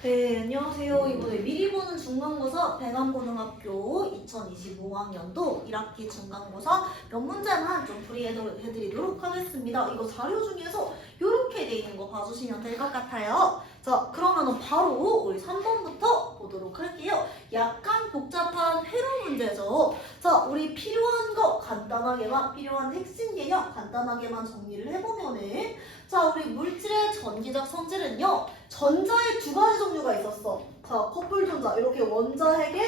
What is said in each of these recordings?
네, 안녕하세요. 이번에 미리 보는 중간고사 배감고등학교 2025학년도 1학기 중간고사 몇 문제만 좀 풀이해드리도록 하겠습니다. 이거 자료 중에서 이렇게 돼 있는 거 봐주시면 될 것 같아요. 자, 그러면 바로 우리 3번부터 보도록 할게요. 약간 복잡한 회로 문제죠. 자, 우리 필요한 거 간단하게만, 필요한 핵심 개념 간단하게만 정리를 해보면은, 자, 우리 물질의 전기적 성질은요, 전자의 두 가지 종류가 있었어. 자, 커플 전자 이렇게 원자핵에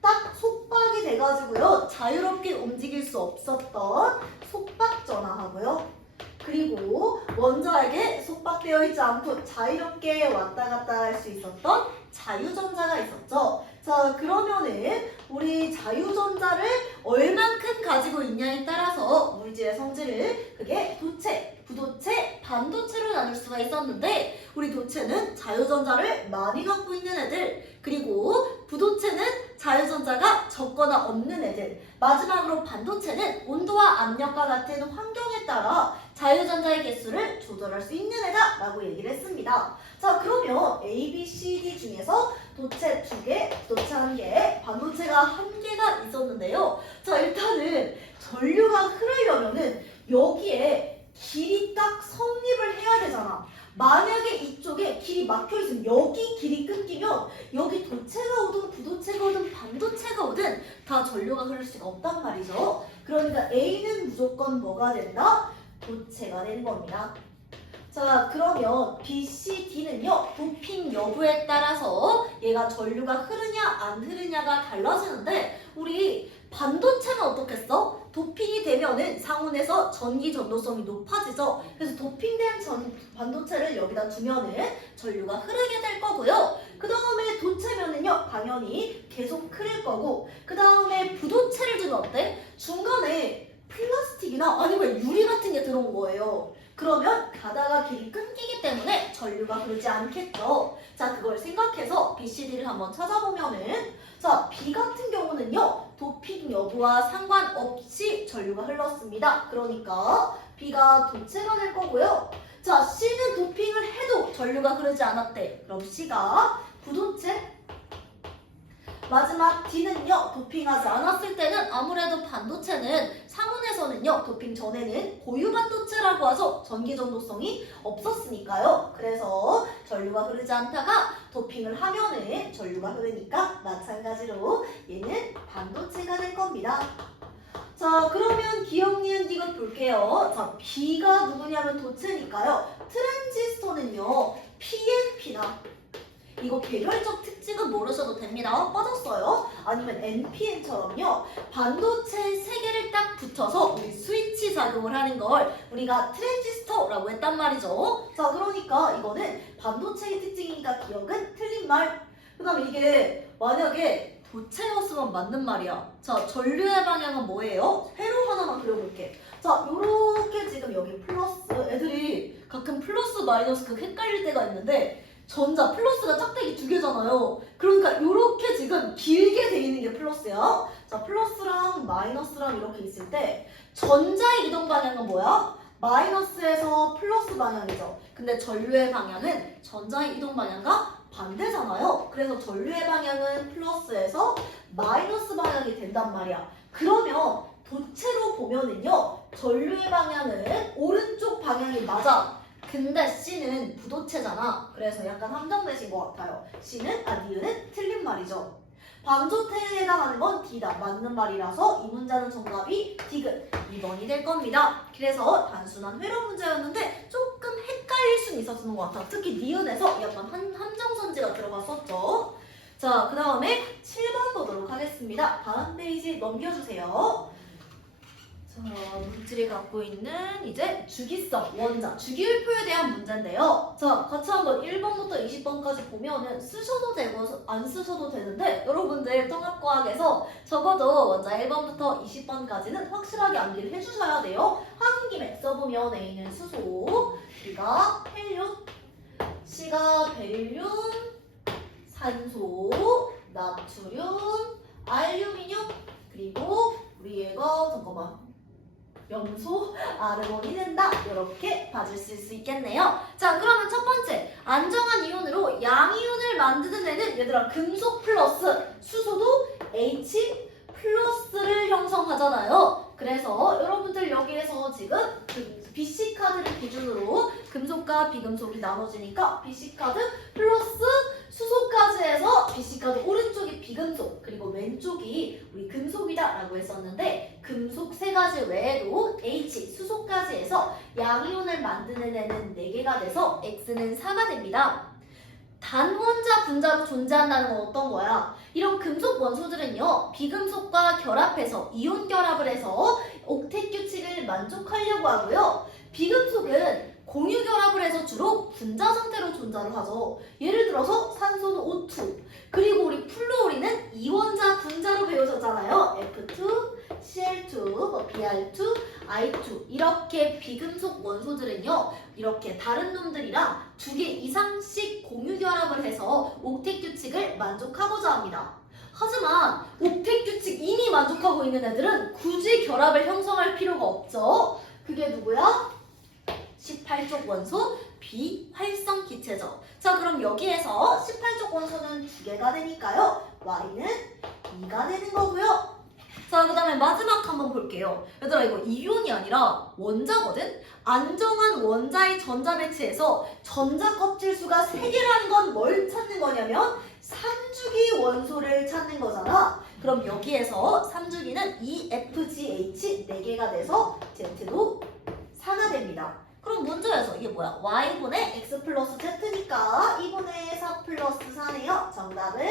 딱 속박이 돼가지고요, 자유롭게 움직일 수 없었던 속박전하고요, 그리고 원자에게 속박되어 있지 않고 자유롭게 왔다 갔다 할 수 있었던 자유전자가 있었죠. 자, 그러면은 우리 자유전자를 얼만큼 가지고 있냐에 따라서 물질의 성질을 그게 도체, 부도체, 반도체로 나눌 수가 있었는데, 우리 도체는 자유전자를 많이 갖고 있는 애들, 그리고 부도체는 자유전자가 적거나 없는 애들, 마지막으로 반도체는 온도와 압력과 같은 환경에 따라 자유전자의 개수를 조절할 수 있는 애다 라고 얘기를 했습니다. 자, 그러면 A, B, C, D 중에서 도체 2개, 부도체 1개, 반도체가 1개가 있었는데요. 자, 일단은 전류가 흐르려면은 여기에 길이 딱 성립을 해야 되잖아. 만약에 이쪽에 길이 막혀있으면 여기 길이 끊기면 여기 도체가 오든 부도체가 오든 반도체가 오든 다 전류가 흐를 수가 없단 말이죠. 그러니까 A는 무조건 뭐가 된다? 도체가 되는 겁니다. 자, 그러면 B, C, D는요, 도핑 여부에 따라서 얘가 전류가 흐르냐 안 흐르냐가 달라지는데, 우리 반도체는 어떻겠어? 도핑이 되면은 상온에서 전기 전도성이 높아지죠. 그래서 도핑된 반도체를 여기다 두면은 전류가 흐르게 될 거고요. 그 다음에 도체면은요, 당연히 계속 흐를 거고, 그 다음에 부도체를 두면 어때? 중간에 플라스틱이나 아니면 유리 같은 게 들어온 거예요. 그러면 가다가 길이 끊기기 때문에 전류가 흐르지 않겠죠. 자, 그걸 생각해서 B, C, D를 한번 찾아보면은, 자, B 같은 경우는요, 도핑 여부와 상관없이 전류가 흘렀습니다. 그러니까 B가 도체가 될 거고요. 자, C는 도핑을 해도 전류가 흐르지 않았대. 그럼 C가 부도체. 마지막 D는요, 도핑하지 않았을 때는 아무래도 반도체는 상온에서는요, 도핑 전에는 고유 반도체라고 하죠. 전기 전도성이 없었으니까요. 그래서 전류가 흐르지 않다가 도핑을 하면은 전류가 흐르니까 마찬가지로 얘는 반도체가 될 겁니다. 자, 그러면 기억, 니은, 디귿 볼게요. 자, B가 누구냐면 도체니까요. 트랜지스터는요, PNP다. 이거 개별적 특징은 모르셔도 됩니다. 빠졌어요? 아니면 NPN처럼요. 반도체 3개를 딱 붙여서 우리 스위치 작용을 하는 걸 우리가 트랜지스터라고 했단 말이죠. 자, 그러니까 이거는 반도체의 특징이니까 기억은 틀린 말. 그 다음에 이게 만약에 도체였으면 맞는 말이야. 자, 전류의 방향은 뭐예요? 회로 하나만 그려볼게. 자, 요렇게 지금 여기 플러스, 애들이 가끔 플러스 마이너스 그 헷갈릴 때가 있는데, 전자 플러스가 짝대기 2개잖아요. 그러니까 이렇게 지금 길게 돼 있는 게 플러스야. 자, 플러스랑 마이너스랑 이렇게 있을 때 전자의 이동 방향은 뭐야? 마이너스에서 플러스 방향이죠. 근데 전류의 방향은 전자의 이동 방향과 반대잖아요. 그래서 전류의 방향은 플러스에서 마이너스 방향이 된단 말이야. 그러면 도체로 보면은요, 전류의 방향은 오른쪽 방향이 맞아. 근데 C는 부도체잖아. 그래서 약간 함정내신 것 같아요. 니은은 틀린 말이죠. 반도체에 해당하는 건 D다. 맞는 말이라서 이 문제는 정답이 디귿 2번이 될 겁니다. 그래서 단순한 회로 문제였는데 조금 헷갈릴 수는 있었던 것 같아요. 특히 니은에서 약간 함정선지가 들어갔었죠. 자, 그 다음에 7번 보도록 하겠습니다. 다음 페이지 넘겨주세요. 자, 물질이 갖고 있는 이제 주기성, 원자, 주기율표에 대한 문제인데요. 자, 같이 한번 1번부터 20번까지 보면은 쓰셔도 되고 안 쓰셔도 되는데, 여러분들 통합과학에서 적어도 원자 1번부터 20번까지는 확실하게 암기를 해주셔야 돼요. 하는 김에 써보면 A는 수소, B가 헬륨, C가 베릴륨, 산소, 나트륨, 알루미늄, 그리고 우리 얘가 잠깐만, 염소, 아르곤이 된다. 이렇게 봐주실 수 있겠네요. 자, 그러면 첫 번째, 안정한 이온으로 양이온을 이온을 만드는 애는 얘들아 금속 플러스 수소도 H 플러스를 형성하잖아요. 그래서 여러분들 여기에서 지금 BC카드를 기준으로 금속과 비금속이 나눠지니까 BC카드 플러스 수소까지 해서 BC카드 오른쪽이 비금속 그리고 왼쪽이 우리 금속이다 라고 했었는데 금속 3가지 외에도 H, 수소까지 해서 양이온을 만드는 애는 4개가 돼서 X는 4가 됩니다. 단원자 분자로 존재한다는 건 어떤 거야? 이런 금속 원소들은요 비금속과 결합해서 이온 결합을 해서 옥텟 규칙을 만족하려고 하고요 비금속은 공유 결합을 해서 주로 분자 상태로 존재를 하죠. 예를 들어서 산소는 O2 그리고 우리 플루오린은 이원자 분자로 배워졌잖아요. F2, Cl2, Br2, I2 이렇게 비금속 원소들은요 이렇게 다른 놈들이랑 2개 이상씩 공유 결합을 해서 옥텟 규칙을 만족하고자 합니다. 하지만 옥텟 규칙 이미 만족하고 있는 애들은 굳이 결합을 형성할 필요가 없죠. 그게 누구야? 18족 원소 비활성 기체죠. 자 그럼 여기에서 18족 원소는 2개가 되니까요. Y는 2가 되는 거고요. 자 그 다음에 마지막 한번 볼게요. 얘들아 이거 이온이 아니라 원자거든? 안정한 원자의 전자 배치에서 전자 껍질 수가 3개라는 건 뭘 찾는 거냐면 3주기 원소를 찾는 거잖아. 그럼 여기에서 3주기는 EFGH 4개가 돼서 Z도 4가 됩니다. 그럼 문제에서 이게 뭐야? Y분의 X 플러스 Z니까 2분의 4 플러스 4네요. 정답은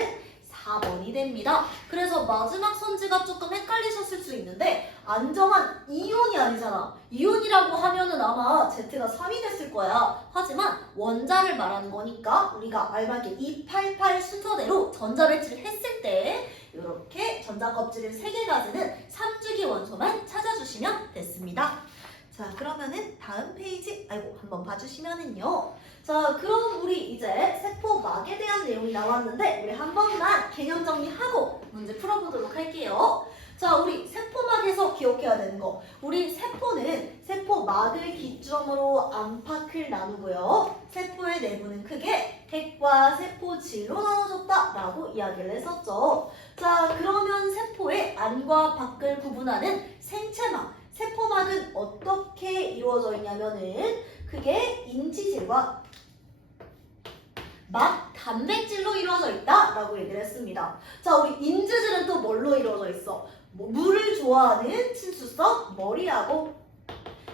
4번이 됩니다. 그래서 마지막 선지가 조금 헷갈리셨을 수 있는데 안정한 이온이 아니잖아. 이온이라고 하면은 아마 Z가 3이 됐을 거야. 하지만 원자를 말하는 거니까 우리가 알맞게 288 순서대로 전자 배치를 했을 때 이렇게 전자 껍질을 3개 가지는 3주기 원소만 찾아주시면 됐습니다. 자 그러면은 다음 페이지 한번 봐주시면은요. 자 그럼 우리 이제 세포막에 대한 내용이 나왔는데 우리 한 번만 개념 정리하고 문제 풀어보도록 할게요. 자 우리 세포막에서 기억해야 되는 거 우리 세포는 세포막을 기점으로 안팎을 나누고요. 세포의 내부는 크게 핵과 세포질로 나눠졌다 라고 이야기를 했었죠. 자 그러면 세포의 안과 밖을 구분하는 생체막 세포막은 어떻게 이루어져 있냐면은 그게 인지질과 막 단백질로 이루어져 있다라고 얘기를 했습니다. 자, 우리 인지질은 또 뭘로 이루어져 있어? 물을 좋아하는 친수성 머리하고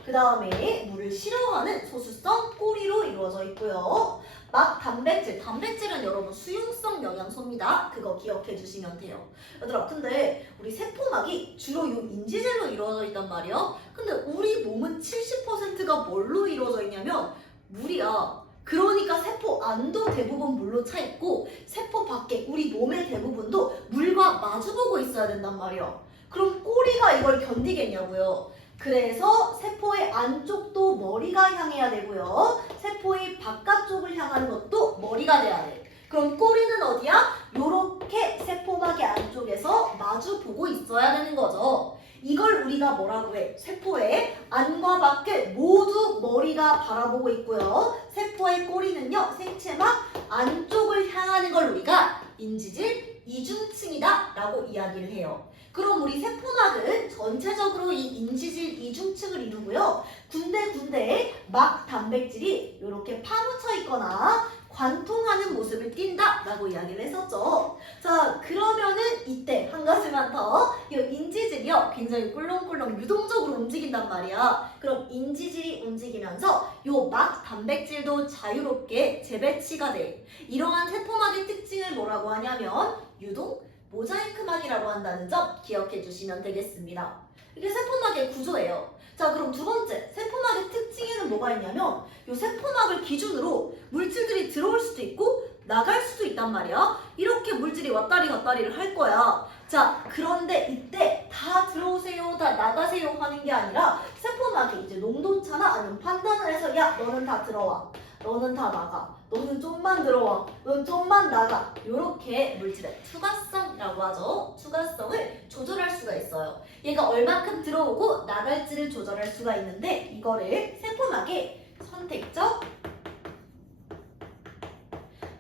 그 다음에 물을 싫어하는 소수성 꼬리로 이루어져 있고요. 막 단백질은 여러분 수용성 영양소입니다. 그거 기억해 주시면 돼요. 얘들아 근데 우리 세포막이 주로 요 인지질로 이루어져 있단 말이야. 근데 우리 몸은 70%가 뭘로 이루어져 있냐면 물이야. 그러니까 세포 안도 대부분 물로 차 있고 세포 밖에 우리 몸의 대부분도 물과 마주보고 있어야 된단 말이야. 그럼 꼬리가 이걸 견디겠냐고요. 그래서 세포의 안쪽도 머리가 향해야 되고요. 세포의 바깥쪽을 향하는 것도 머리가 돼야 돼. 그럼 꼬리는 어디야? 요렇게 세포막의 안쪽에서 마주 보고 있어야 되는 거죠. 이걸 우리가 뭐라고 해? 세포의 안과 밖을 모두 머리가 바라보고 있고요. 세포의 꼬리는요. 생체막 안쪽을 향하는 걸 우리가 인지질 이중층이다 라고 이야기를 해요. 그럼 우리 세포막은 전체적으로 이 인지질 이중층을 이루고요. 군데군데 막 단백질이 이렇게 파묻혀 있거나 관통하는 모습을 띈다 라고 이야기를 했었죠. 자 그러면은 이때 한 가지만 더 이 인지질이요 굉장히 꿀렁꿀렁 유동적으로 움직인단 말이야. 그럼 인지질이 움직이면서 요 막 단백질도 자유롭게 재배치가 돼. 이러한 세포막의 특징을 뭐라고 하냐면 유동 모자이크막이라고 한다는 점 기억해 주시면 되겠습니다. 이게 세포막의 구조예요. 자 그럼 두 번째 세포막의 특징에는 뭐가 있냐면 이 세포막을 기준으로 물질들이 들어올 수도 있고 나갈 수도 있단 말이야. 이렇게 물질이 왔다리 갔다리를 할 거야. 자 그런데 이때 다 들어오세요 다 나가세요 하는 게 아니라 세포막이 이제 농도차나 아니면 판단을 해서 야 너는 다 들어와 너는 다 나가 너는 좀만 들어와 너는 좀만 나가 이렇게 물질의 투과성이라고 하죠. 투과성을 조절할 수가 있어요. 얘가 얼만큼 들어오고 나갈지를 조절할 수가 있는데 이거를 세포막의 선택적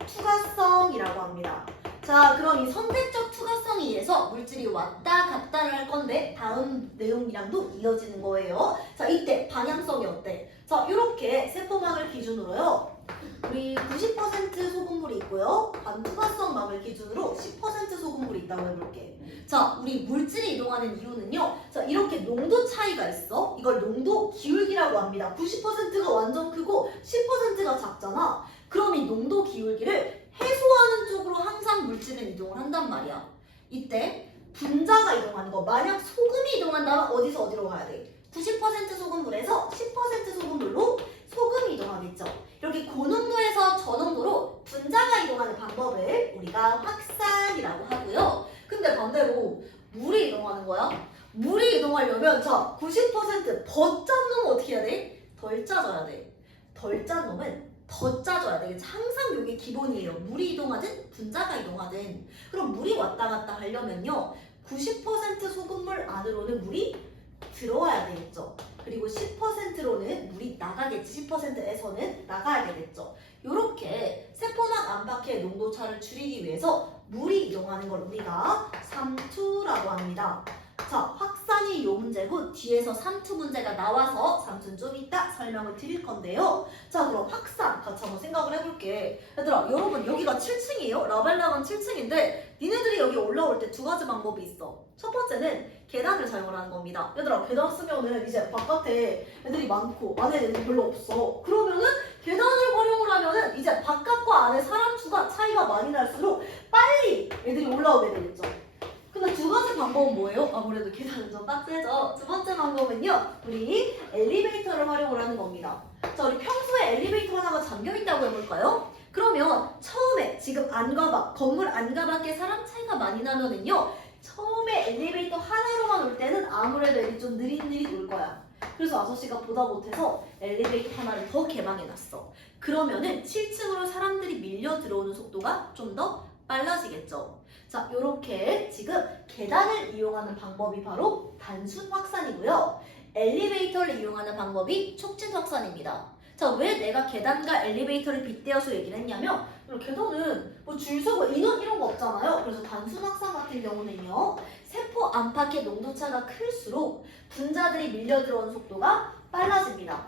투과성이라고 투가성이라고 합니다. 자, 그럼 이 선택적 투가성에 의해서 물질이 왔다 갔다를 할 건데 다음 내용이랑도 이어지는 거예요. 자, 이때 방향성이 어때? 자, 이렇게 세포막을 기준으로요. 우리 90% 소금물이 있고요. 반투가성막을 기준으로 10% 소금물이 있다고 해볼게. 자, 우리 물질이 이동하는 이유는요. 자, 이렇게 농도 차이가 있어. 이걸 농도 기울기라고 합니다. 90%가 완전 크고 10%가 작잖아. 그럼 이 농도 기울기를 해소하는 쪽으로 항상 물질은 이동을 한단 말이야. 이때 분자가 이동하는 거. 만약 소금이 이동한다면 어디서 어디로 가야 돼? 90% 소금물에서 10% 소금물로 소금이 이동하겠죠. 이렇게 고농도에서 저농도로 분자가 이동하는 방법을 우리가 확산이라고 하고요. 근데 반대로 물이 이동하는 거야. 물이 이동하려면 자 90%더 짠 놈은 어떻게 해야 돼? 덜 짜줘야 돼. 덜 짠 놈은 더 짜줘야 돼. 항상 이게 기본이에요. 물이 이동하든 분자가 이동하든. 그럼 물이 왔다 갔다 하려면요. 90% 소금물 안으로는 물이 들어와야 되겠죠. 그리고 10%로는 물이 나가겠지. 10%에서는 나가야 되겠죠. 이렇게 세포막 안팎의 농도차를 줄이기 위해서 물이 이동하는 걸 우리가 삼투라고 합니다. 자, 확산이 요 문제고 뒤에서 삼투 문제가 나와서 삼투는 좀 이따 설명을 드릴 건데요. 자, 그럼 확산 같이 한번 생각을 해볼게. 얘들아, 여러분 여기가 7층이에요. 라벨라가 7층인데 니네들이 여기 올라올 때 두 가지 방법이 있어. 첫 번째는 계단을 사용을 하는 겁니다. 얘들아, 계단 쓰면은 이제 바깥에 애들이 많고 안에 애들이 별로 없어. 그러면은 계단을 활용을 하면은 이제 바깥과 안에 사람 수가 차이가 많이 날수록 빨리 애들이 올라오게 되겠죠. 근데 두 가지 방법은 뭐예요? 아무래도 계단은 좀 빡세죠. 두 번째 방법은요, 우리 엘리베이터를 활용을 하는 겁니다. 자, 우리 평소에 엘리베이터 하나가 잠겨있다고 해볼까요? 그러면 처음에 지금 안과 밖, 건물 안과 밖에 사람 차이가 많이 나면은요, 처음에 엘리베이터 하나로만 올 때는 아무래도 애들이 좀 느릿느릿 올 거야. 그래서 아저씨가 보다 못해서 엘리베이터 하나를 더 개방해놨어. 그러면은 7층으로 사람들이 밀려 들어오는 속도가 좀 더 빨라지겠죠. 자, 요렇게 지금 계단을 이용하는 방법이 바로 단순 확산이고요. 엘리베이터를 이용하는 방법이 촉진 확산입니다. 자, 왜 내가 계단과 엘리베이터를 빗대어서 얘기를 했냐면 계단은 뭐 줄 서고 인원 이런 거 없잖아요. 그래서 단순 확산 같은 경우는요. 세포 안팎의 농도차가 클수록 분자들이 밀려 들어오는 속도가 빨라집니다.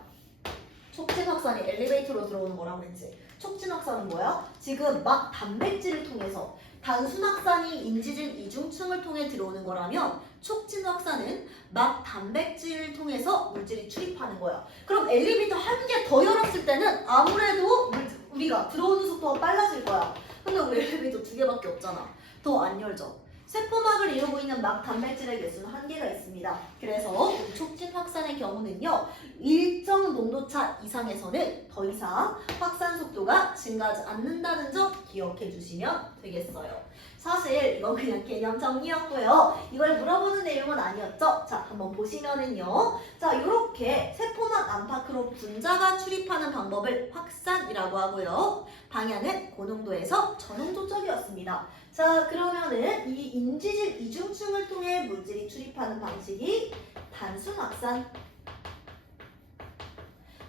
촉진 확산이 엘리베이터로 들어오는 거라고 했지. 촉진 확산은 뭐야? 지금 막 단백질을 통해서 단순 확산이 인지질 이중층을 통해 들어오는 거라면 촉진 확산은 막 단백질을 통해서 물질이 출입하는 거야. 그럼 엘리베이터 한 개 더 열었을 때는 아무래도 우리가 들어오는 속도가 빨라질 거야. 근데 우리 엘리베이터 두 개밖에 없잖아. 더 안 열죠. 세포막을 이루고 있는 막 단백질의 개수는 한계가 있습니다. 그래서 촉진 확산의 경우는요. 일정 농도차 이상에서는 더 이상 확산 속도가 증가하지 않는다는 점 기억해 주시면 되겠어요. 사실 이건 그냥 개념 정리였고요. 이걸 물어보는 내용은 아니었죠. 자, 한번 보시면은요. 자, 이렇게 세포막 안팎으로 분자가 출입하는 방법을 확산이라고 하고요. 방향은 고농도에서 저농도 쪽이었습니다. 자, 그러면은 이 인지질 이중층을 통해 물질이 출입하는 방식이 단순 확산.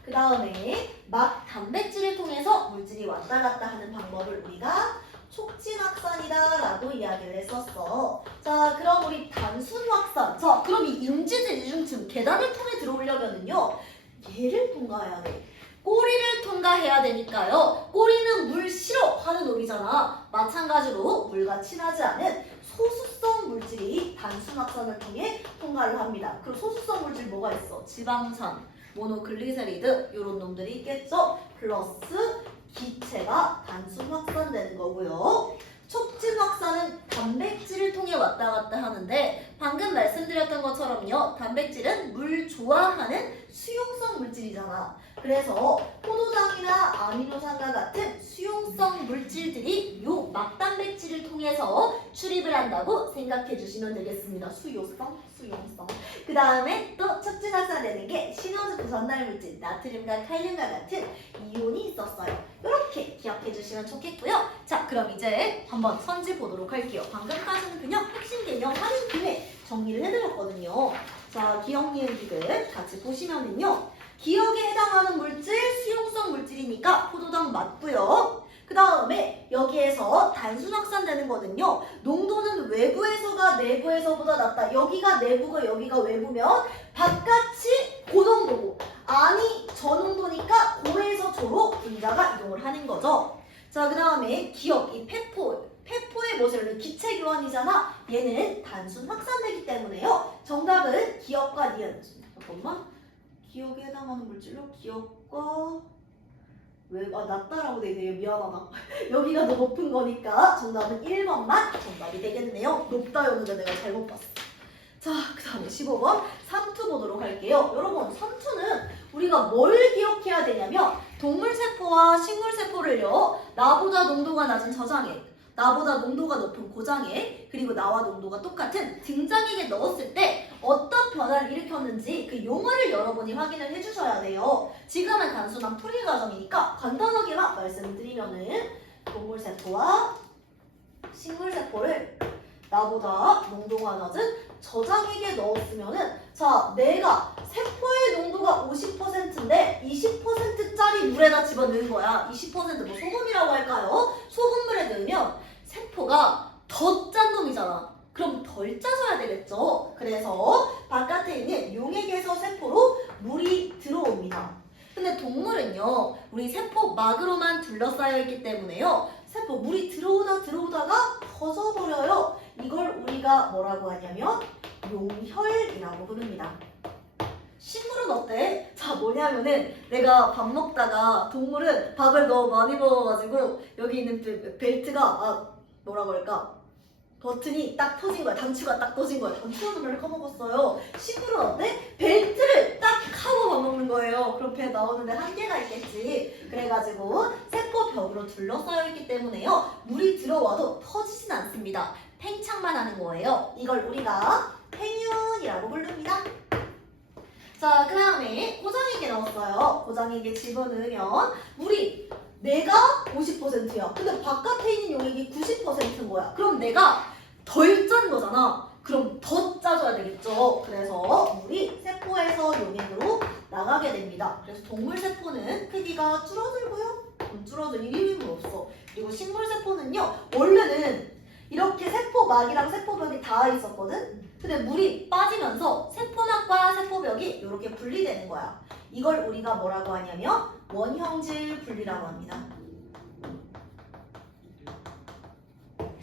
그 다음에 막 단백질을 통해서 물질이 왔다 갔다 하는 방법을 우리가 촉진 확산이다 라고 이야기를 했었어. 자, 그럼 우리 단순 확산. 자, 그럼 이 인지질 이중층 계단을 통해 들어오려면은요. 얘를 통과해야 돼. 꼬리를 통과해야 되니까요. 꼬리는 물 싫어하는 놈이잖아. 마찬가지로 물과 친하지 않은 소수성 물질이 단순 확산을 통해 통과를 합니다. 그럼 소수성 물질 뭐가 있어? 지방산, 모노글리세리드 이런 놈들이 있겠죠. 플러스 기체가 단순 확산되는 거고요. 촉진 확산은 단백질을 통해 왔다 갔다 하는데 방금 말씀드렸던 것처럼요. 단백질은 물 좋아하는 수용성 물질이잖아. 그래서 포도당이나 아미노산과 같은 수용성 물질들이 요 막단백질을 통해서 출입을 한다고 생각해 주시면 되겠습니다. 수용성. 그 다음에 또 촉진 확산되는 게 시너지 전달 물질, 나트륨과 칼륨과 같은 이온이 있었어요. 이렇게 기억해 주시면 좋겠고요. 자, 그럼 이제 한번 선지 보도록 할게요. 방금까지는 그냥 핵심 개념 하는 김에 정리를 해드렸거든요. 자, 기억 니은기들 같이 보시면은요. 기억에 해당하는 물질, 수용성 물질이니까 포도당 맞고요. 그 다음에 여기에서 단순 확산되는 거는요. 농도는 외부에서가 내부에서보다 낮다. 여기가 내부고 여기가 외부면 바깥이 고농도고 안이 저농도니까 고에서 조로 분자가 이동을 하는 거죠. 자, 그 다음에 기억, 이 페포의 모델은 기체 교환이잖아. 얘는 단순 확산되기 때문에요. 정답은 기억과 니은. 잠깐만. 기억에 해당하는 물질로 기억과 낮다라고 돼 있네요. 미안하다. 여기가 더 높은 거니까 정답은 1번만 정답이 되겠네요. 높다였는데 내가 잘못 봤어. 자, 그 다음에 15번 삼투 보도록 할게요. 여러분, 삼투는 우리가 뭘 기억해야 되냐면 동물세포와 식물세포를요. 나보다 농도가 낮은 저장액, 나보다 농도가 높은 고장액, 그리고 나와 농도가 똑같은 등장액에 넣었을 때 어떤 변화를 일으켰는지 그 용어를 여러분이 확인을 해주셔야 돼요. 지금은 단순한 풀이 과정이니까 간단하게만 말씀드리면은 동물세포와 식물세포를 나보다 농도가 낮은 저장액에 넣었으면은 자, 내가 세포의 농도가 50%인데 20%짜리 물에다 집어넣은 거야. 20% 뭐 소금이라고 할까요? 소금물에 넣으면 세포가 더 짠 놈이잖아. 그럼 덜 짜져야 되겠죠. 그래서 바깥에 있는 용액에서 세포로 물이 들어옵니다. 근데 동물은요, 우리 세포막으로만 둘러싸여 있기 때문에요. 세포 물이 들어오다가 터져버려요. 이걸 우리가 뭐라고 하냐면 용혈이라고 부릅니다. 식물은 어때? 자, 뭐냐면은 내가 밥 먹다가 동물은 밥을 너무 많이 먹어가지고 여기 있는 벨트가 뭐라고 할까? 버튼이 딱 터진 거야. 단추가 딱 터진 거야. 단추를 까먹었어요. 식물은 어때? 벨트를 딱 하고 밥 먹는 거예요. 그럼 배 나오는데 한계가 있겠지. 그래가지고 세포벽으로 둘러싸여 있기 때문에요. 물이 들어와도 터지진 않습니다. 팽창만 하는 거예요. 이걸 우리가 팽윤이라고 부릅니다. 자, 그 다음에 고장액에 넣었어요. 고장액에 집어넣으면 물이 내가 50%야. 근데 바깥에 있는 용액이 90%인 거야. 그럼 내가 덜 짠 거잖아. 그럼 더 짜줘야 되겠죠. 그래서 물이 세포에서 용액으로 나가게 됩니다. 그래서 동물 세포는 크기가 줄어들고요. 줄어들 일임은 없어. 그리고 식물 세포는요. 원래는 이렇게 세포막이랑 세포벽이 닿아 있었거든. 근데 물이 빠지면서 세포막과 세포벽이 이렇게 분리되는 거야. 이걸 우리가 뭐라고 하냐면 원형질 분리라고 합니다.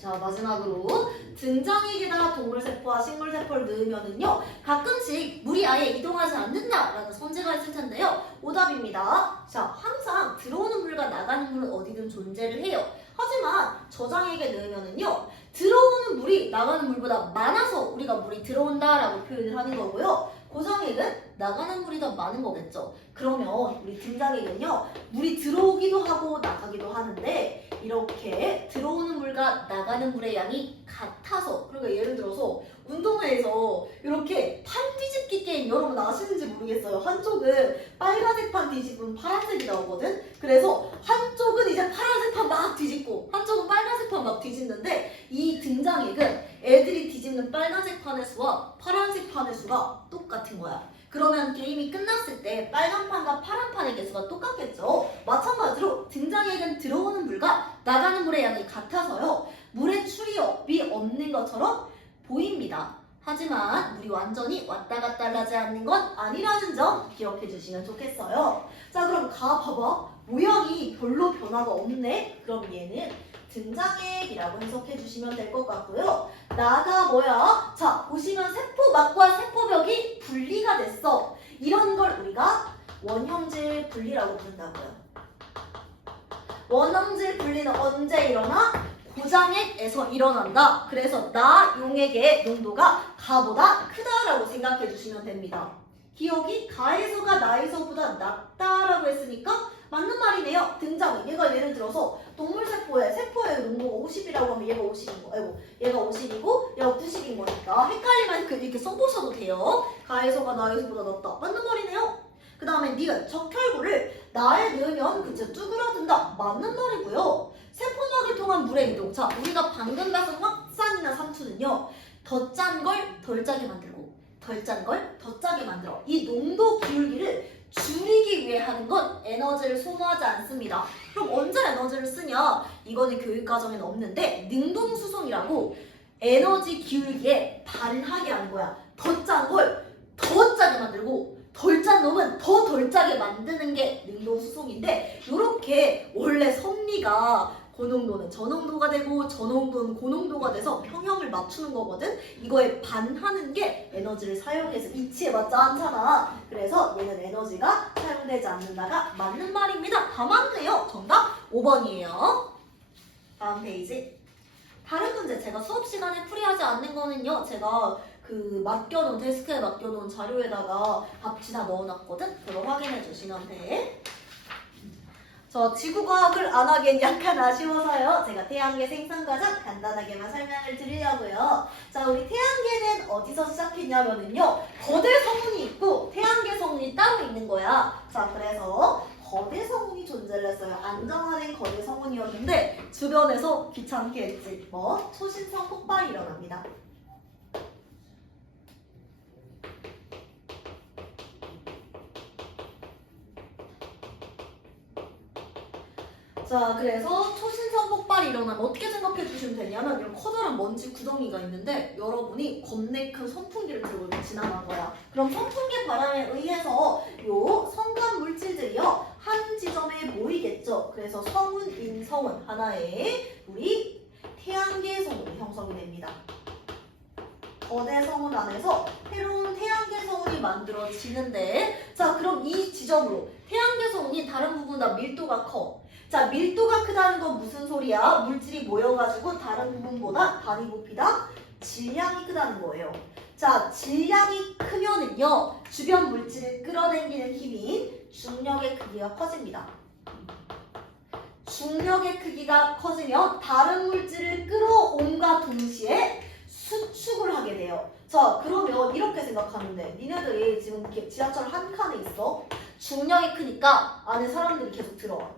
자, 마지막으로 등장액에다가 동물세포와 식물세포를 넣으면은요 가끔씩 물이 아예 이동하지 않는다라는 선제가 있을 텐데요. 오답입니다. 자, 항상 들어오는 물과 나가는 물은 어디든 존재를 해요. 하지만 저장액에 넣으면은요 들어오는 물이 나가는 물보다 많아서 우리가 물이 들어온다라고 표현을 하는 거고요. 고정액은 나가는 물이 더 많은 거겠죠. 그러면 우리 등장액은요 물이 들어오기도 하고 나가기도 하는데 이렇게 들어오는 물과 나가는 물의 양이 같아서, 그러니까 예를 들어서 운동회에서 이렇게 판 뒤집기 게임 여러분 아시는지 모르겠어요. 한쪽은 빨간색 판 뒤집으면 파란색이 나오거든. 그래서 한쪽은 이제 파란색 판 막 뒤집고 한쪽은 빨간색 판 막 뒤집는데 이 등장액은 애들이 뒤집는 빨간색 판의 수와 파란색 판의 수가 똑같은 거야. 그러면 게임이 끝났을 때 빨간 판과 파란 판의 개수가 똑같겠죠. 마찬가지로 등장액은 들어오는 물과 나가는 물의 양이 같아서요. 물의 출입이 없는 것처럼 보입니다. 하지만 물이 완전히 왔다 갔다 하지 않는 건 아니라는 점 기억해 주시면 좋겠어요. 자, 그럼 봐봐. 모양이 별로 변화가 없네? 그럼 얘는 등장액이라고 해석해 주시면 될 것 같고요. 나가 뭐야? 자, 보시면 세포막과 세포벽이 분리가 됐어. 이런 걸 우리가 원형질 분리라고 부른다고요. 원형질 분리는 언제 일어나? 고장액에서 일어난다. 그래서 나 용액의 농도가 가보다 크다라고 생각해 주시면 됩니다. 기억이 가에서가 나에서보다 낮다라고 했으니까 맞는 말이네요. 등장액. 얘가 예를 들어서 동물세포의 농도가 50이라고 하면 얘가 50인 거. 아이고, 얘가 50이고 얘가 90인 거니까 헷갈리면 이렇게 써보셔도 돼요. 가에서가 나에서보다 낮다. 맞는 말이네요. 그 다음에 니은 적혈구를 나에 넣으면 그쵸 쭈그러든다. 맞는 말이고요. 세포막을 통한 물의 이동. 자, 우리가 방금 봤던 확산이나 삼투는요. 더 짠 걸 덜 짜게 만들고 덜 짠 걸 더 짜게 만들어. 이 농도 기울기를 줄이기 위해 하는 건 에너지를 소모하지 않습니다. 그럼 언제 에너지를 쓰냐? 이거는 교육과정에는 없는데 능동수송이라고 에너지 기울기에 반하게 하는 거야. 더 짠 걸 더 짜게 만들고 덜 짠 놈은 더 덜 짜게 만드는 게 능동수송인데 이렇게 원래 선리가 고농도는 저농도가 되고 저농도는 고농도가 돼서 평형을 맞추는 거거든. 이거에 반하는 게 에너지를 사용해서 이치에 맞지 않잖아. 그래서 얘는 에너지가 사용되지 않는다가 맞는 말입니다. 다 맞네요. 정답 5번이에요. 다음 페이지. 다른 문제 제가 수업 시간에 풀이하지 않는 거는요. 제가 그 맡겨놓은 데스크에 맡겨놓은 자료에다가 값이나 넣어놨거든. 그거 확인해 주시면 돼. 저 지구과학을 안 하기엔 약간 아쉬워서요. 제가 태양계 생성 과정 간단하게만 설명을 드리려고요. 자, 우리 태양계는 어디서 시작했냐면은요. 거대 성운이 있고 태양계 성운이 따로 있는 거야. 자, 그래서 거대 성운이 존재를 했어요. 안정화된 거대 성운이었는데 주변에서 귀찮게 했지. 뭐? 초신성 폭발이 일어납니다. 자, 그래서 초신성 폭발이 일어나면 어떻게 생각해 주시면 되냐면 이런 커다란 먼지 구덩이가 있는데 여러분이 겁내 큰 선풍기를 들고 이렇게 지나간 거야. 그럼 선풍기 바람에 의해서 요 성간 물질들이요 한 지점에 모이겠죠. 그래서 성운, 인성운 하나의 우리 태양계 성운이 형성이 됩니다. 거대 성운 안에서 새로운 태양계 성운이 만들어지는데 자, 그럼 이 지점으로 태양계 성운이 다른 부분 다 밀도가 커. 자, 밀도가 크다는 건 무슨 소리야? 물질이 모여가지고 다른 부분보다 단위 부피다 질량이 크다는 거예요. 자, 질량이 크면은요 주변 물질을 끌어당기는 힘인 중력의 크기가 커집니다. 중력의 크기가 커지면 다른 물질을 끌어옴과 동시에 수축을 하게 돼요. 자, 그러면 이렇게 생각하면 돼. 니네들이 지금 이렇게 지하철 한 칸에 있어. 중력이 크니까 안에 사람들이 계속 들어와.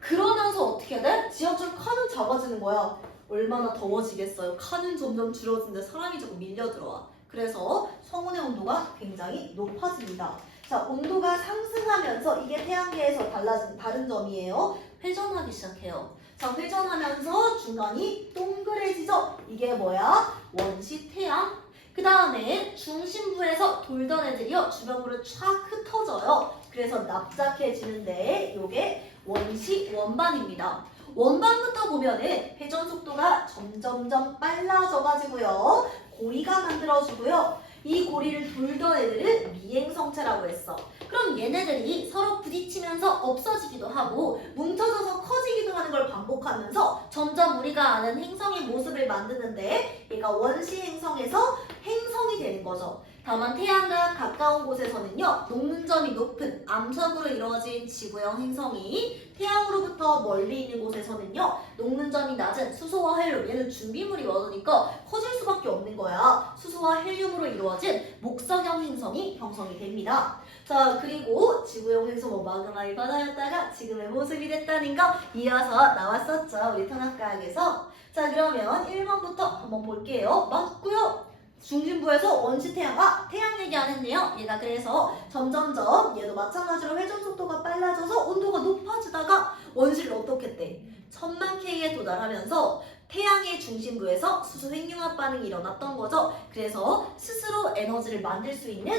그러면서 어떻게 돼? 지하철 칸은 작아지는 거야. 얼마나 더워지겠어요. 칸은 점점 줄어드는데 사람이 자꾸 밀려 들어와. 그래서 성운의 온도가 굉장히 높아집니다. 자, 온도가 상승하면서 이게 태양계에서 달라진 다른 점이에요. 회전하기 시작해요. 자, 회전하면서 중간이 동그래지죠? 이게 뭐야? 원시 태양. 그 다음에 중심부에서 돌던 애들이요 주변으로 촥 흩어져요. 그래서 납작해지는데 이게 원시 원반입니다. 원반부터 보면은 회전 속도가 점점점 빨라져가지고요 고리가 만들어지고요. 이 고리를 돌던 애들은 미행성체라고 했어. 그럼 얘네들이 서로 부딪히면서 없어지기도 하고 뭉쳐져서 커지기도 하는 걸 반복하면서 점점 우리가 아는 행성의 모습을 만드는데 얘가 원시 행성에서 행성이 되는 거죠. 다만 태양과 가까운 곳에서는요 녹는 점이 높은 암석으로 이루어진 지구형 행성이 태양으로부터 멀리 있는 곳에서는요 녹는 점이 낮은 수소와 헬륨, 얘는 준비물이 많으니까 커질 수밖에 없는 거야. 수소와 헬륨으로 이루어진 목성형 행성이 형성이 됩니다. 자, 그리고 지구형 행성은 마그마의 바다였다가 지금의 모습이 됐다는 거 이어서 나왔었죠, 우리 통합과학에서. 자, 그러면 1번부터 한번 볼게요. 맞고요. 중심부에서 원시 태양, 태양 얘기 안 했네요. 얘가 그래서 점점점 얘도 마찬가지로 회전 속도가 빨라져서 온도가 높아지다가 원시를 어떻게 했대? 1000만 K에 도달하면서 태양의 중심부에서 수소 핵융합 반응이 일어났던 거죠. 그래서 스스로 에너지를 만들 수 있는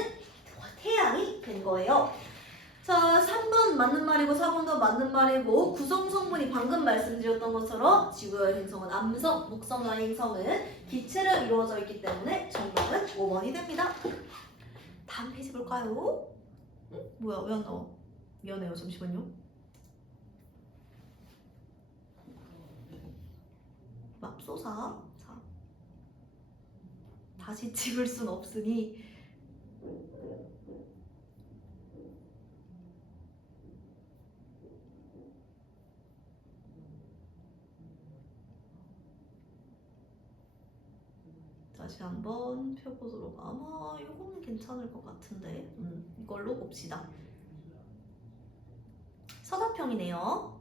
태양이 된 거예요. 자, 3번 맞는 말이고 4번도 맞는 말이고 구성 성분이 방금 말씀드렸던 것처럼 지구의 행성은 암석, 목성의 행성은 기체로 이루어져 있기 때문에 정답은 5번이 됩니다. 다음 페이지 볼까요? 뭐야, 왜 안 나와? 미안해요, 잠시만요. 맙소사. 자, 다시 찍을 순 없으니 다시 한번 펴보도록. 아마 이거는 괜찮을 것 같은데 이걸로 봅시다. 서답형이네요.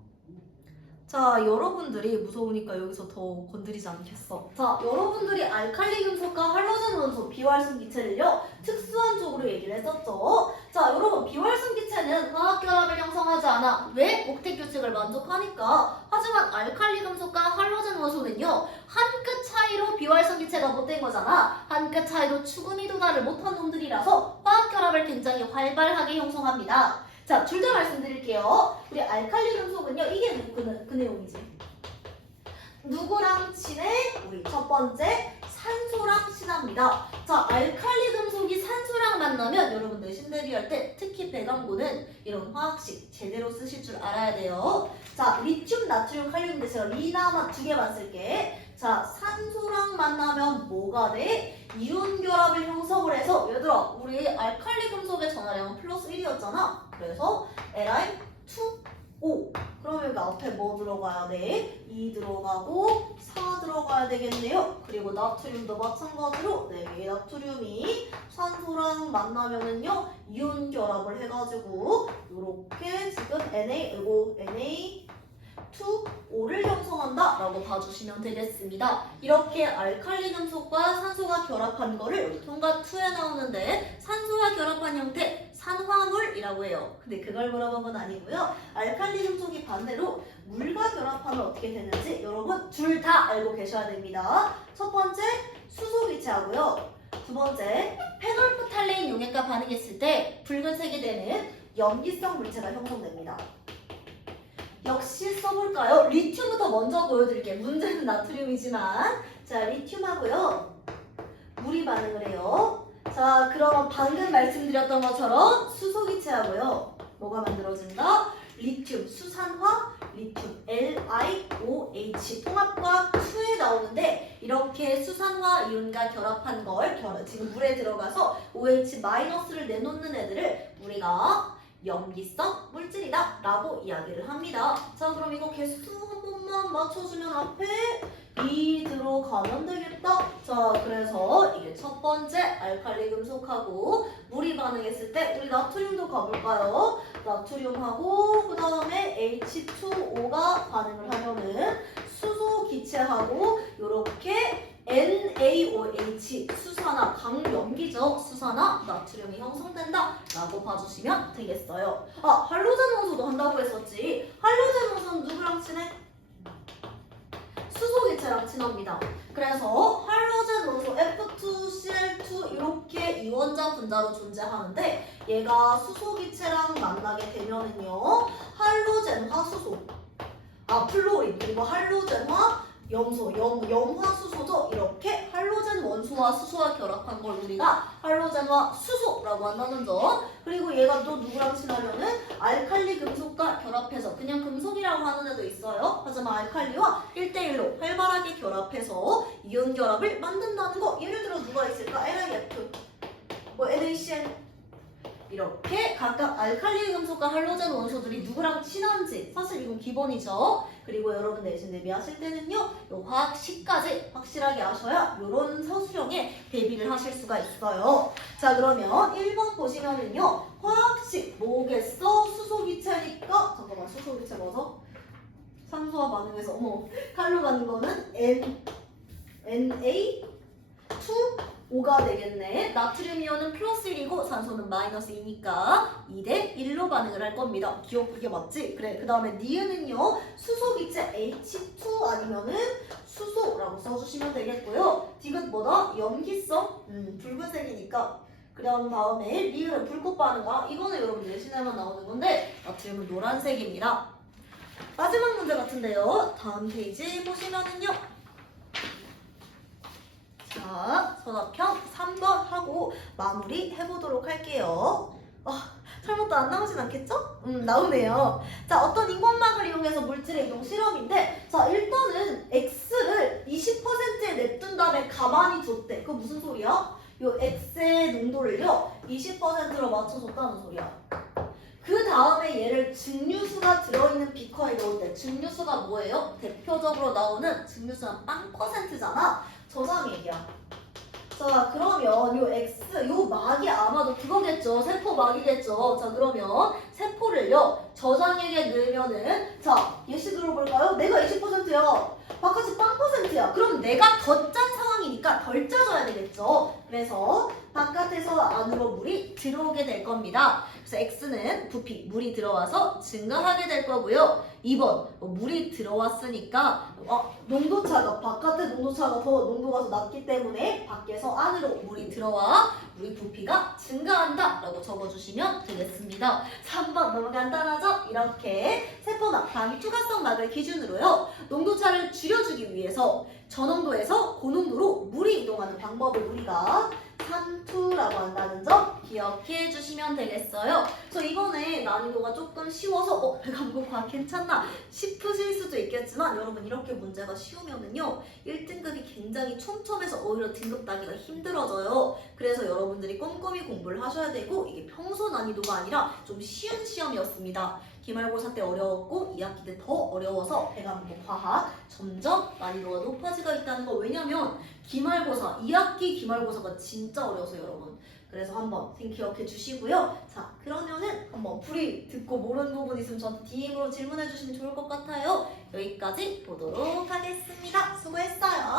자, 여러분들이 무서우니까 여기서 더 건드리지 않겠어. 자, 여러분들이 알칼리 금속과 할로젠 원소, 비활성 기체를요 특수한 쪽으로 얘기를 했었죠. 자, 여러분 비활성기체는 화학결합을 형성하지 않아. 왜? 목택 규칙을 만족하니까. 하지만 알칼리 금속과 할로젠 원소는요, 한 끗 차이로 비활성기체가 못된 거잖아. 한 끗 차이로 추구미 도달을 못한 놈들이라서 화학결합을 굉장히 활발하게 형성합니다. 자, 둘 다 말씀드릴게요. 우리 알칼리 금속은요, 이게 그 내용이지. 누구랑 친해? 우리 첫 번째 산소랑 친합니다. 자, 알칼리 금속이 산소랑 만나면 여러분 내신 대비할 때 특히 배관고는 이런 화학식 제대로 쓰실 줄 알아야 돼요. 자, 리튬, 나트륨, 칼륨인데 제가 리나만 2개만 쓸게. 자, 산소랑 만나면 뭐가 돼? 이온 결합을 형성을 해서 얘들아, 우리 알칼리 금속의 전하량은 플러스 1이었잖아. 그래서 Li2O. 그럼 여기 앞에 뭐 들어가야 돼? 2 들어가고 4 들어가야 되겠네요. 그리고 나트륨도 마찬가지로 4개의 나트륨이 산소랑 만나면은요, 이온 결합을 해가지고 요렇게 지금 Na2O를 형성한다 라고 봐주시면 되겠습니다. 이렇게 알칼리 금속과 산소가 결합한 거를 통과 2에 나오는데 산소와 결합한 형태 산화물이라고 해요. 근데 그걸 물어본 건 아니고요. 알칼리 금속이 반대로 물과 결합하면 어떻게 되는지 여러분 둘 다 알고 계셔야 됩니다. 첫 번째 수소기체하고요. 두 번째 페놀프탈레인 용액과 반응했을 때 붉은색이 되는 염기성 물체가 형성됩니다. 역시 써볼까요? 리튬부터 먼저 보여드릴게요. 문제는 나트륨이지만 자, 리튬하고요 물이 반응을 해요. 자, 그럼 방금 말씀드렸던 것처럼 수소기체하고요 뭐가 만들어진다? 리튬 수산화, 리튬 LiOH 통합과학 2에 나오는데 이렇게 수산화 이온과 결합한 걸 지금 물에 들어가서 OH-를 내놓는 애들을 우리가 염기성 물질이다 라고 이야기를 합니다. 자, 그럼 이거 개수 한 번만 맞춰주면 앞에 2 들어가면 되겠다. 자, 그래서 이게 첫 번째 알칼리 금속하고 물이 반응했을 때 우리 나트륨도 가볼까요? 나트륨하고 그 다음에 H2O가 반응을 하면은 수소 기체하고 요렇게 NaOH 수산화 강염기죠. 수산화 나트륨이 형성된다 라고 봐주시면 되겠어요. 아, 할로젠 원소도 한다고 했었지. 할로젠 원소는 누구랑 친해? 수소기체랑 친합니다. 그래서 할로젠 원소 F2Cl2 이렇게 이원자 분자로 존재하는데 얘가 수소기체랑 만나게 되면은요 할로젠화 수소 플로린 그리고 할로젠화 염소, 염화수소죠. 이렇게 할로젠 원소와 수소와 결합한 걸 우리가 할로젠화 수소라고 한다는 점. 그리고 얘가 또 누구랑 친하려는 알칼리 금속과 결합해서 그냥 금속이라고 하는 애도 있어요. 하지만 알칼리와 1대1로 활발하게 결합해서 이온 결합을 만든다는 거. 예를 들어 누가 있을까? LiF, NaCl 이렇게 각각 알칼리 금속과 할로젠 원소들이 누구랑 친한지 사실 이건 기본이죠. 그리고 여러분 내신 대비하실 때는요 요 화학식까지 확실하게 아셔야 요런 서술형에 대비를 하실 수가 있어요. 자, 그러면 1번 보시면은요 화학식 뭐겠어? 수소기체니까 잠깐만 수소기체 뭐죠? 산소와 반응해서 칼로 가는 거는 Na2O가 되겠네. 나트륨 이온은 플러스 1이고 산소는 마이너스 2니까 2대 1로 반응을 할 겁니다. 기억 그게 맞지? 그래. 그 다음에 니은은요 수소기체 H2 아니면은 수소라고 써주시면 되겠고요. 디귿 뭐다? 염기성? 붉은색이니까. 그 다음에 리은은 불꽃 반응과 이거는 여러분 내신에만 나오는 건데 나트륨은 노란색입니다. 마지막 문제 같은데요. 다음 페이지 보시면은요. 자, 선업형 3번 하고 마무리 해보도록 할게요. 설마 또 안 나오진 않겠죠? 나오네요. 자, 어떤 인공막을 이용해서 물질의 이동 실험인데 자, 일단은 X를 20%에 냅둔 다음에 가만히 뒀대. 그거 무슨 소리야? 요 X의 농도를요 20%로 맞춰줬다는 소리야. 그 다음에 얘를 증류수가 들어있는 비커에 넣을 때 증류수가 뭐예요? 대표적으로 나오는 증류수는 빵 %잖아. 저장액이야. 자, 그러면 요 X, 요 막이 아마도 그거겠죠. 세포막이겠죠. 자, 그러면 세포를요 저장액에 넣으면은 자, 예시 들어볼까요? 내가 20%야. 바깥이 빵 %야. 그럼 내가 더 짠 상황이니까 덜 짜줘야 되겠죠. 그래서 바깥에서 안으로 물이 들어오게 될 겁니다. 그래서 X는 부피, 물이 들어와서 증가하게 될 거고요. 2번, 물이 들어왔으니까 농도차가, 바깥의 농도차가 더 농도가 더 낮기 때문에 밖에서 안으로 물이 들어와 우리 부피가 증가한다 라고 적어주시면 되겠습니다. 3번 너무 간단하죠? 이렇게 세포나 반투각성 막을 기준으로요. 농도차를 줄여주기 위해서 저농도에서 고농도로 물이 이동하는 방법을 우리가 산투라고 한다는 점 기억해 주시면 되겠어요. 그래서 이번에 난이도가 조금 쉬워서 배감공과 괜찮나 싶으실 수도 있겠지만 여러분 이렇게 문제가 쉬우면은요 1등급이 굉장히 촘촘해서 오히려 등급 따기가 힘들어져요. 그래서 여러분들이 꼼꼼히 공부를 하셔야 되고 이게 평소 난이도가 아니라 좀 쉬운 시험이었습니다. 기말고사 때 어려웠고 2학기 때 더 어려워서 배감공 과학 점점 난이도가 높아지고 있다는 거. 왜냐면 기말고사 2학기 기말고사가 진짜 어려워서 여러분. 그래서 한번 기억해 주시고요. 자, 그러면은 한번 풀이 듣고 모르는 부분 있으면 저한테 DM으로 질문해 주시면 좋을 것 같아요. 여기까지 보도록 하겠습니다. 수고했어요.